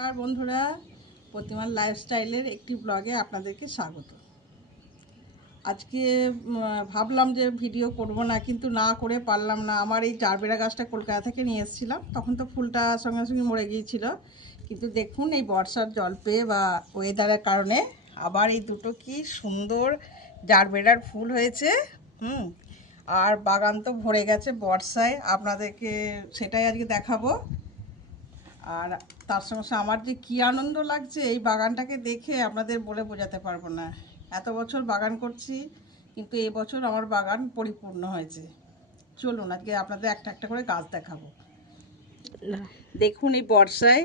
নমস্কার বন্ধুরা, প্রতিমার লাইফস্টাইলের একটি ব্লগে আপনাদেরকে স্বাগত। আজকে ভাবলাম যে ভিডিও করব না, কিন্তু না করে পারলাম না। আমার এই জারবেরা গাছটা কলকাতা থেকে নিয়ে এসেছিলাম, তখন তো ফুলটা সঙ্গে সঙ্গে মরে গিয়েছিল। কিন্তু দেখুন, এই বর্ষার জল পেয়ে বা ওয়েদারের কারণে আবার এই দুটো কি সুন্দর জারবেরার ফুল হয়েছে। আর বাগান তো ভরে গেছে বর্ষায়, আপনাদেরকে সেটাই আজকে দেখাবো। আর তার সঙ্গে সঙ্গে আমার যে কী আনন্দ লাগছে এই বাগানটাকে দেখে, আপনাদের বলে বোঝাতে পারবো না। এত বছর বাগান করছি, কিন্তু এই বছর আমার বাগান পরিপূর্ণ হয়েছে। চলুন আজকে আপনাদের একটা একটা করে গাছ দেখাবো। দেখুন, এই বর্ষায়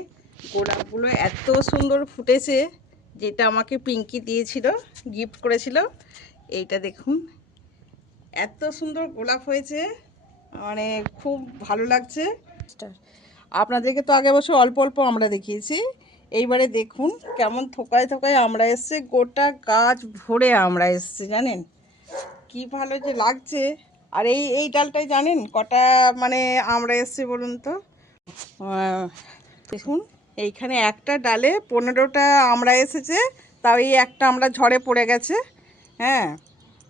গোলাপগুলো এত সুন্দর ফুটেছে, যেটা আমাকে পিঙ্কি দিয়েছিল, গিফট করেছিল। এইটা দেখুন, এত সুন্দর গোলাপ হয়েছে, মানে খুব ভালো লাগছে। আপনাদেরকে তো আগের বছর অল্প অল্প আমরা দেখিয়েছি, এইবারে দেখুন কেমন থোকায় থোকায় আমরা এসছে, গোটা গাছ ভরে আমরা এসছে। জানেন কি ভালো যে লাগছে। আর এই এই ডালটাই জানেন কটা মানে আমরা এসছে বলুন তো। দেখুন, এইখানে একটা ডালে 15টা আমরা এসেছে, তাও এই একটা আমরা ঝড়ে পড়ে গেছে। হ্যাঁ,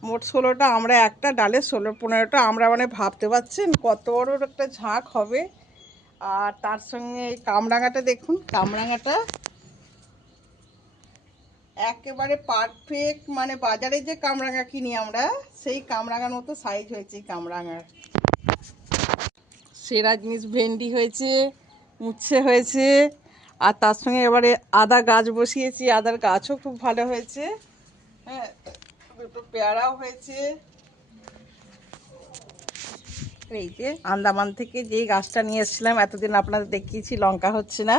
মোট 16টা আমরা, একটা ডালে 15টা আমরা, মানে ভাবতে পারছেন কত বড় একটা ঝাঁক হবে। আর তার সঙ্গে এই কামরাঙাটা দেখুন, কামরাঙাটা একেবারে পারফেক্ট, মানে বাজারে যে কামরাঙা কিনি আমরা, সেই কামরাঙার মতো সাইজ হয়েছে এই কামরাঙার। সেরা জিনিস ভেন্ডি হয়েছে, উচ্ছে হয়েছে, আর তার সঙ্গে এবারে আদা গাছ বসিয়েছি, আদার গাছও খুব ভালো হয়েছে। হ্যাঁ, দুটো পেয়ারাও হয়েছে। এই যে আন্দামান থেকে যে গাছটা নিয়ে এসেছিলাম, এতদিন আপনাদের দেখিয়েছি লঙ্কা হচ্ছে না।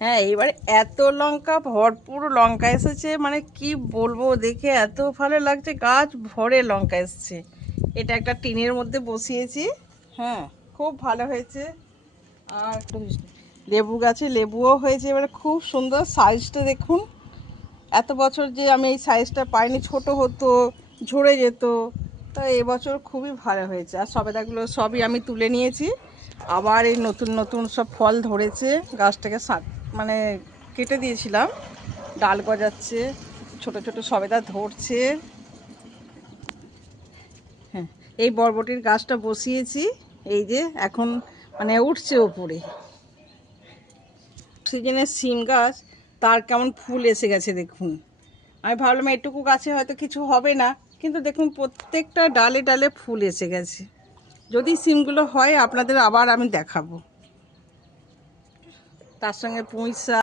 হ্যাঁ, এইবারে এত লঙ্কা, ভরপুর লঙ্কা এসেছে, মানে কি বলবো, দেখে এত ভালো লাগছে, গাছ ভরে লঙ্কা এসছে। এটা একটা টিনের মধ্যে বসিয়েছি। হ্যাঁ, খুব ভালো হয়েছে। আর লেবু গাছে লেবুও হয়েছে, এবারে খুব সুন্দর সাইজটা দেখুন। এত বছর যে আমি এই সাইজটা পাইনি, ছোট হতো, ঝরে যেত। তো এবছর খুবই ভালো হয়েছে। আর সবেদাগুলো সবই আমি তুলে নিয়েছি, আবার এই নতুন নতুন সব ফল ধরেছে। গাছটাকে মানে কেটে দিয়েছিলাম, ডাল গজাচ্ছে, ছোট ছোট সবেদা ধরছে। হ্যাঁ, এই বরবটির গাছটা বসিয়েছি, এই যে এখন মানে উঠছে ওপরে। সিজনের সিম গাছ, তার কেমন ফুল এসে গেছে দেখুন। আমি ভাবলাম এটুকু গাছে হয়তো কিছু হবে না, কিন্তু দেখুন প্রত্যেকটা ডালে ডালে ফুল এসে গেছে। যদি সিমগুলো হয় আপনাদের আবার আমি দেখাবো। তার সঙ্গে পুঁই শাক।